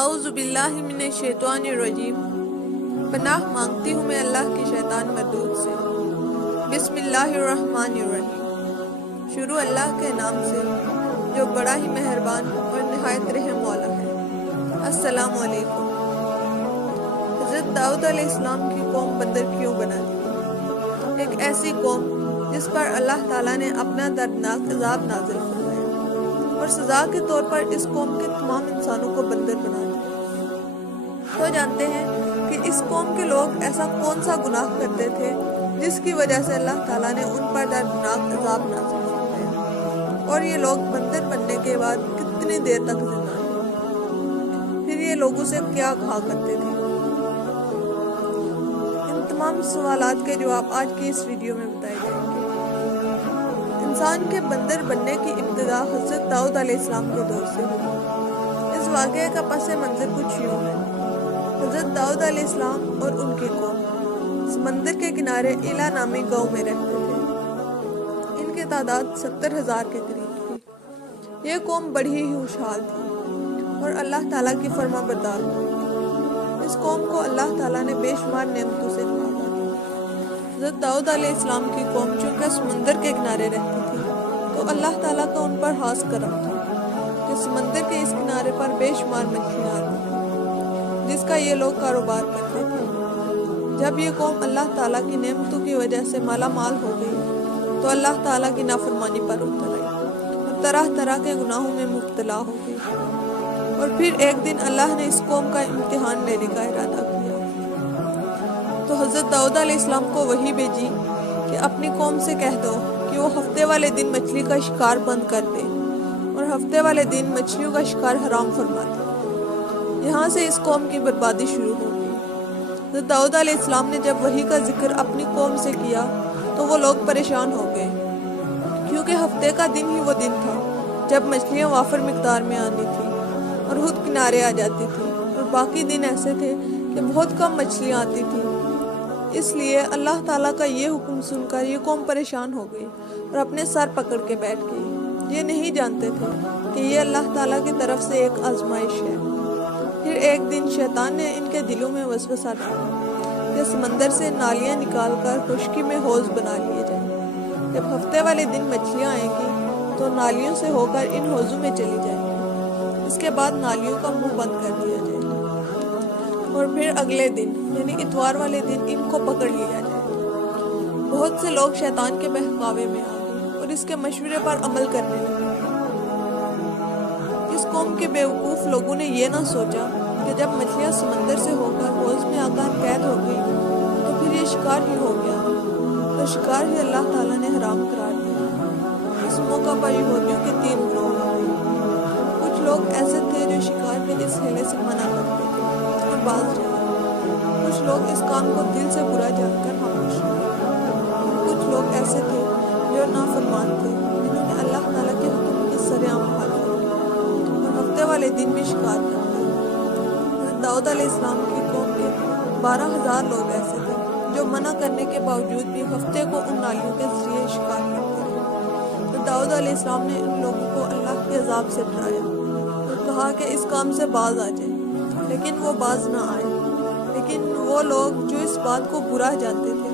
اعوذ باللہ من الشیطان الرجیم۔ پناہ مانگتی ہوں میں اللہ کے شیطان مردود سے۔ بسم اللہ الرحمن الرحیم۔ شروع اللہ کے نام سے جو بڑا ہی مہربان اور نہایت رحم والا ہے۔ السلام علیکم۔ حضرت داؤد علیہ السلام کی قوم بندر کیوں بنا دی؟ ایک ایسی قوم جس پر اللہ تعالیٰ نے اپنا دردناک عذاب نازل فرمایا اور سزا کے طور پر اس قوم کے تمام انسانوں کو بندر بنا دیا۔ تو جانتے ہیں کہ اس قوم کے لوگ ایسا کون سا گناہ کرتے تھے جس کی وجہ سے اللہ تعالیٰ نے ان پر دردناک عذاب نازل فرمایا، اور یہ لوگ بندر بننے کے بعد کتنی دیر تک زندہ رہے، پھر یہ لوگوں سے کیا کہا کرتے تھے۔ ان تمام سوالات کے جواب آج کی اس ویڈیو میں بتائے جائیں گے۔ انسان کے بندر بننے کی ابتدا حضرت داؤد علیہ السلام کے دور سے ہوئی۔ اس واقعے کا پس منظر کچھ یوں ہے۔ حضرت داؤد علیہ السلام اور ان کی قوم سمندر کے کنارے ایلا نامی گاؤں میں رہتے تھے۔ ان کی تعداد 70,000 کے قریب تھی۔ یہ قوم بڑی ہی خوشحال تھی اور اللہ تعالیٰ کی فرما بردار تھی۔ اس قوم کو اللہ تعالیٰ نے بے شمار نعمتوں سے نوازا تھا۔ حضرت داؤد علیہ السلام کی قوم چونکہ سمندر کے کنارے رہتی تھی تو اللہ تعالیٰ کا ان پر خاص کرم تھا کہ سمندر کے اس کنارے پر بے شمار مچھلیاں آتی تھیں جس کا یہ لوگ کاروبار کرتے تھے۔ جب یہ قوم اللہ تعالیٰ کی نعمتوں کی وجہ سے مالا مال ہو گئی تو اللہ تعالیٰ کی نافرمانی پر اتر آئی اور طرح طرح کے گناہوں میں مبتلا ہو گئی، اور پھر ایک دن اللہ نے اس قوم کا امتحان لینے کا ارادہ کیا تو حضرت داؤد علیہ السلام کو وحی بھیجی کہ اپنی قوم سے کہہ دو کہ وہ ہفتے والے دن مچھلی کا شکار بند کر دے اور ہفتے والے دن مچھلیوں کا شکار حرام فرما دے۔ یہاں سے اس قوم کی بربادی شروع ہو گئی۔ حضرت داؤد علیہ السلام نے جب وحی کا ذکر اپنی قوم سے کیا تو وہ لوگ پریشان ہو گئے، کیونکہ ہفتے کا دن ہی وہ دن تھا جب مچھلیاں وافر مقدار میں آنی تھی اور خود کنارے آ جاتی تھی، اور باقی دن ایسے تھے کہ بہت کم مچھلیاں آتی تھیں۔ اس لیے اللہ تعالیٰ کا یہ حکم سن کر یہ قوم پریشان ہو گئی اور اپنے سر پکڑ کے بیٹھ گئی۔ یہ نہیں جانتے تھے کہ یہ اللہ تعالیٰ کی طرف سے ایک آزمائش ہے۔ پھر ایک دن شیطان نے ان کے دلوں میں وسوسہ ڈالا کہ سمندر سے نالیاں نکال کر خشکی میں حوض بنا لیے جائیں۔ جب ہفتے والے دن مچھلیاں آئیں گی تو نالیوں سے ہو کر ان حوضوں میں چلی جائیں گی۔ اس کے بعد نالیوں کا منہ بند کر دیا جائے گا اور پھر اگلے دن یعنی اتوار والے دن ان کو پکڑ لیا جائے گا۔ بہت سے لوگ شیطان کے بہکاوے میں آ گئے اور اس کے مشورے پر عمل کرنے لگے۔ اس قوم کے بیوقوف لوگوں نے یہ نہ سوچا کہ جب مچھلیاں سمندر سے ہو کر حوض میں آ کر قید ہو گئی تو پھر یہ شکار ہی ہو گیا، تو شکار ہی اللہ تعالیٰ نے حرام قرار دیا۔ اس موقع پر یہودیوں کے 3 گروہ ہو گئے۔ کچھ لوگ ایسے تھے جو شکار کے اس حیلے سے منع کرتے تھے اور باز رہے۔ کچھ لوگ اس کام کو دل سے برا جان کر خاموش رہے، اور کچھ لوگ ایسے تھے جو نافرمان تھے جنہوں نے اللہ تعالیٰ کے حکم کی سرعام مخالفت کی اور ہفتے والے دن بھی شکار کرتے۔ داؤد علیہ السلام کی قوم کے 12,000 لوگ ایسے تھے جو منع کرنے کے باوجود بھی ہفتے کو ان نالیوں کے ذریعے شکار کرتے تھے۔ تو داؤد علیہ السلام نے ان لوگوں کو اللہ کے عذاب سے ڈرایا اور کہا کہ اس کام سے باز آ جائیں، لیکن وہ باز نہ آئے۔ لیکن وہ لوگ جو اس بات کو برا جانتے تھے،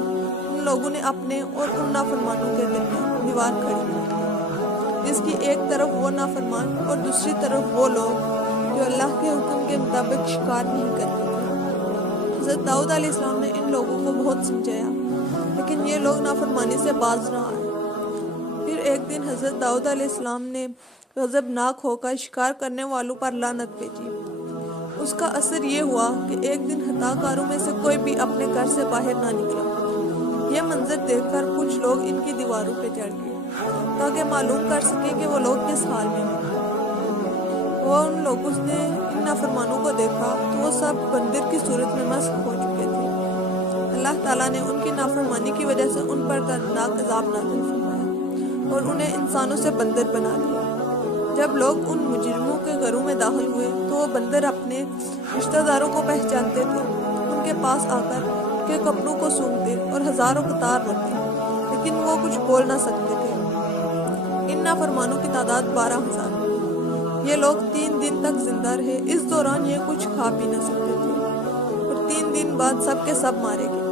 ان لوگوں نے اپنے اور ان نافرمانوں کے درمیان دیوار کھڑی کی، جس کی ایک طرف وہ نافرمان اور دوسری طرف وہ لوگ جو اللہ کے حکم کے مطابق شکار نہیں کرتے تھے۔ حضرت داؤد علیہ السلام نے ان لوگوں کو بہت سمجھایا، لیکن یہ لوگ نافرمانی سے باز نہ آئے۔ پھر ایک دن حضرت داؤد علیہ السلام نے غضبناک ہو کر شکار کرنے والوں پر لعنت بھیجی۔ اس کا اثر یہ ہوا کہ ایک دن خطا کاروں میں سے کوئی بھی اپنے گھر سے باہر نہ نکلا۔ یہ منظر دیکھ کر کچھ لوگ ان کی دیواروں پہ چڑھ گئے تاکہ معلوم کر سکیں کہ وہ لوگ کس حال میں ہیں۔ وہ ان لوگوں نے ان نافرمانوں کو دیکھا تو وہ سب بندر کی صورت میں مسخ ہو چکے تھے۔ اللہ تعالیٰ نے ان کی نافرمانی کی وجہ سے ان پر دردناک عذاب نازل فرمایا اور انہیں انسانوں سے بندر بنا دیا۔ جب لوگ ان مجرموں کے گھروں میں داخل ہوئے تو وہ بندر اپنے رشتہ داروں کو پہچانتے تھے، ان کے پاس آ کر ان کے کپڑوں کو سونگھتے اور ہزاروں قطار روتے، لیکن وہ کچھ بول نہ سکتے تھے۔ ان نافرمانوں کی تعداد 12,000۔ یہ لوگ 3 دن تک زندہ رہے۔ اس دوران یہ کچھ کھا پی نہ سکتے تھے اور 3 دن بعد سب کے سب مارے گئے۔